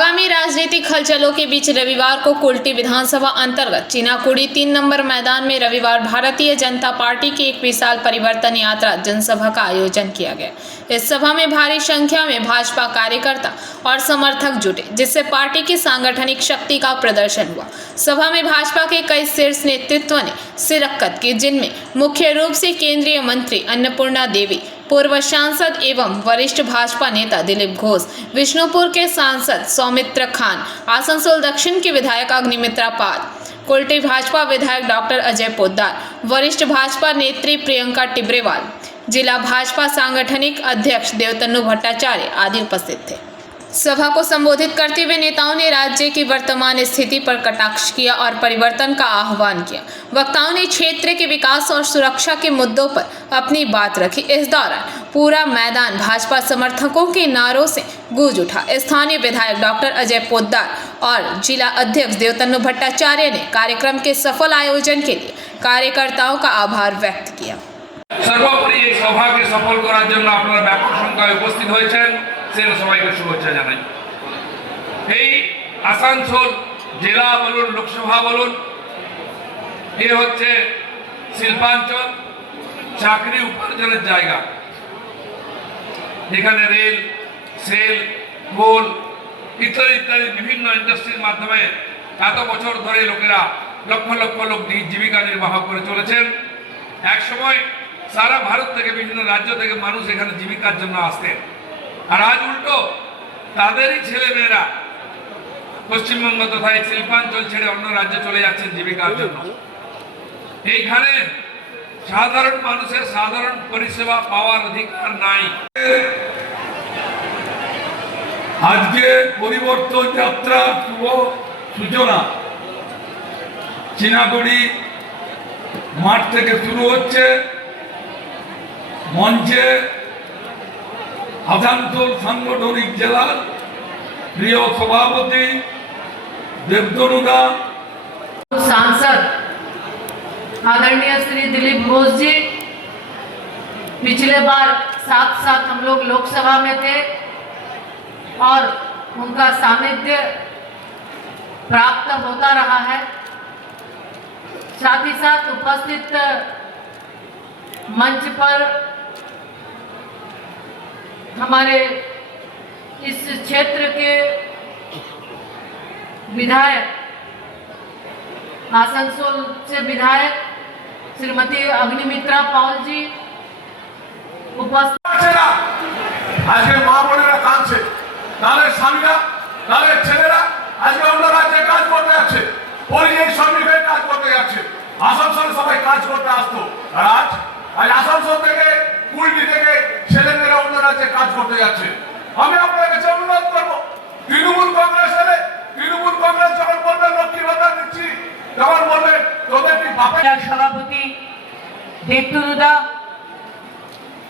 आगामी राजनीतिक हलचलों के बीच रविवार को कुल्टी विधानसभा अंतर्गत चिनाकुड़ी 3 नंबर मैदान में रविवार भारतीय जनता पार्टी की एक विशाल परिवर्तन यात्रा जनसभा का आयोजन किया गया। इस सभा में भारी संख्या में भाजपा कार्यकर्ता और समर्थक जुटे, जिससे पार्टी की सांगठनिक शक्ति का प्रदर्शन हुआ। सभा में भाजपा के कई शीर्ष नेतृत्व ने शिरकत की, जिनमें मुख्य रूप से केंद्रीय मंत्री अन्नपूर्णा देवी, पूर्व सांसद एवं वरिष्ठ भाजपा नेता दिलीप घोष, विष्णुपुर के सांसद सौमित्र खान, आसनसोल दक्षिण के विधायक अग्निमित्रा पाल, कुल्टी भाजपा विधायक डॉक्टर अजय पोद्दार, वरिष्ठ भाजपा नेत्री प्रियंका टिब्रेवाल, जिला भाजपा सांगठनिक अध्यक्ष देवतनु भट्टाचार्य आदि उपस्थित थे। सभा को संबोधित करते हुए नेताओं ने राज्य की वर्तमान स्थिति पर कटाक्ष किया और परिवर्तन का आह्वान किया। वक्ताओं ने क्षेत्र के विकास और सुरक्षा के मुद्दों पर अपनी बात रखी। इस दौरान पूरा मैदान भाजपा समर्थकों के नारों से गूंज उठा। स्थानीय विधायक डॉक्टर अजय पोद्दार और जिला अध्यक्ष देवतनु भट्टाचार्य ने कार्यक्रम के सफल आयोजन के लिए कार्यकर्ताओं का आभार व्यक्त किया। सर्वोपरि এই সভাকে সফল করার জন্য আপনারা ব্যাপক সংখ্যায় উপস্থিত হয়েছেন, সেজন্য সবাইকে শুভেচ্ছা জানাই। এই আসানসোল জেলা বলুন, লোকসভা বলুন, এ হচ্ছে শিল্পাঞ্চল, চাকরি উপার্জনের জায়গা। এখানে রেল, সেল, কোল ইত্যাদি ইত্যাদি বিভিন্ন ইন্ডাস্ট্রির মাধ্যমে এত বছর ধরে লোকেরা লক্ষ লক্ষ লোক জীবিকা নির্বাহ করে চলেছেন। এক সময় সারা ভারত থেকে বিভিন্ন রাজ্য থেকে মানুষ এখানে জীবিকার জন্য আসতেন, আর আজ উল্টো তাদেরই ছেলেমেয়েরা পশ্চিমবঙ্গ তথা এই শিল্পাঞ্চল ছেড়ে অন্য রাজ্যে চলে যাচ্ছেন জীবিকার জন্য। এইখানে সাধারণ মানুষের সাধারণ পরিষেবা পাওয়ার অধিকার নাই। আজকে পরিবর্তন যাত্রা শুভ সূচনা চিনাকুড়ি মাঠ থেকে শুরু হচ্ছে। মঞ্চে আসানসোল সাংগঠনিক জেলার প্রিয় সভাপতি देवतनुदा, सांसद आदरणीय श्री दिलीप घोष जी पिछले बार साथ साथ हम लोग लोकसभा में थे और उनका सानिध्य प्राप्त होता रहा है। साथ ही साथ उपस्थित मंच पर हमारे इस क्षेत्र के विधायक, आसनसोल से विधायक श्रीमती अग्निमित्रा पाल जी उपस्थित। आज के माँ बोलेरा कांचे, ताले स्वामीरा, ताले ছেলেরা আজকে অন্য রাজ্যে কাজ করতে যাচ্ছে, পরিযায়ী শ্রমিক হয়ে কাজ করতে যাচ্ছে। আসানসোলে সবাই কাজ করতে আসতো, আর আজ আসানসোল থেকে কুলটি থেকে ছেলেমেয়েরা অন্য রাজ্যে কাজ করতে যাচ্ছে। আমি আপনাদের কাছে অনুরোধ করব, তৃণমূল কংগ্রেস যখন বলবেন লক্ষ্মী ভাতা দিচ্ছি, তখন বলবেন তোদের কি বাপের। সভাপতি দেবতনুদা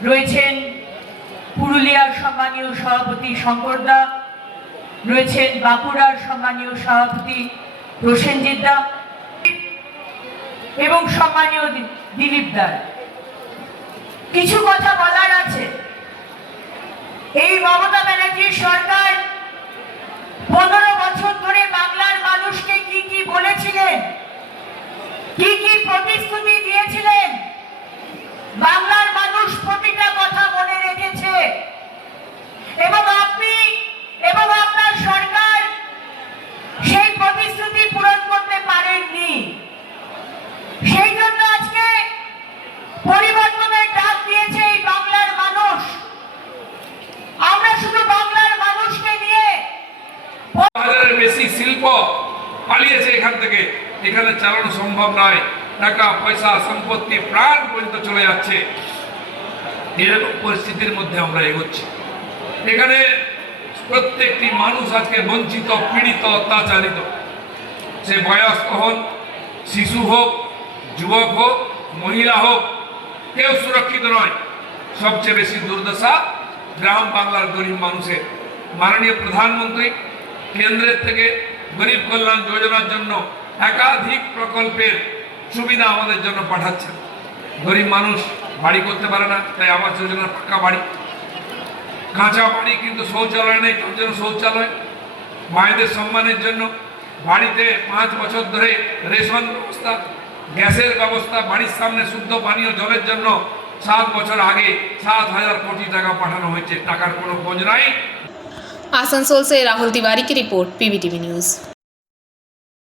রয়েছেন, পুরুলিয়ার সম্মানীয় সভাপতি শঙ্করদা রয়েছেন, বাঁকুড়ার সম্মানীয় সভাপতি প্রসেনজিৎ দা এবং সম্মানীয় দিলীপ দা। কিছু কথা বলার আছে। এই মমতা ব্যানার্জির সরকার 15 বছর ধরে বাংলার মানুষকে কি কি বলেছিলেন, কি কি প্রতিশ্রুতি দিয়েছিলেন, বাংলার মানুষ প্রতিটা কথা মনে রেখেছে এবং আপনি এবং আপনার সরকার সেই প্রতিশ্রুতি পূরণ করতে পারেননি। সেই জন্য আজকে পরিবর্তনের ডাক দিয়েছে এই বাংলার মানুষ। আমরা শুধু বাংলার মানুষকে নিয়ে হাজারের বেশি শিল্প পালিয়েছে এখান থেকে, এখানে চালানো সম্ভব নয়। টাকা পয়সা সম্পত্তি প্রাণ পর্যন্ত চলে যাচ্ছে। এরকম পরিস্থিতির মধ্যে আমরা এগোচ্ছি। এখানে প্রত্যেকটি মানুষ আজকে বঞ্চিত, পীড়িত, অত্যাচারিত। সে বয়স্ক হোক, শিশু হোক, যুবক হোক, মহিলা হোক, কেউ সুরক্ষিত নয়। সবচেয়ে বেশি দুর্দশা গ্রাম বাংলার গরিব মানুষের। মাননীয় প্রধানমন্ত্রী কেন্দ্রের থেকে গরিব কল্যাণ যোজনার জন্য একাধিক প্রকল্পের সুবিধা আমাদের জন্য পাঠাচ্ছেন। গরিব মানুষ বাড়ি করতে পারে না, তাই আবাস যোজনার পাকা বাড়ি, কাঁচা বাড়ি কিন্তু শৌচালয় নেই, তার জন্য শৌচালয়। মায়েদের সম্মানের জন্য বাড়িতে 5 বছর ধরে রেশন ব্যবস্থা, গ্যাসের ব্যবস্থা, বাড়ির সামনে শুদ্ধ পানীয় জলের জন্য 7 বছর আগে 7,000 কোটি টাকা পাঠানো হয়েছে। টাকার কোনো খোঁজ নাই। आसनसोल से राहुल तिवारी की रिपोर्ट, पीवीटीवी न्यूज़।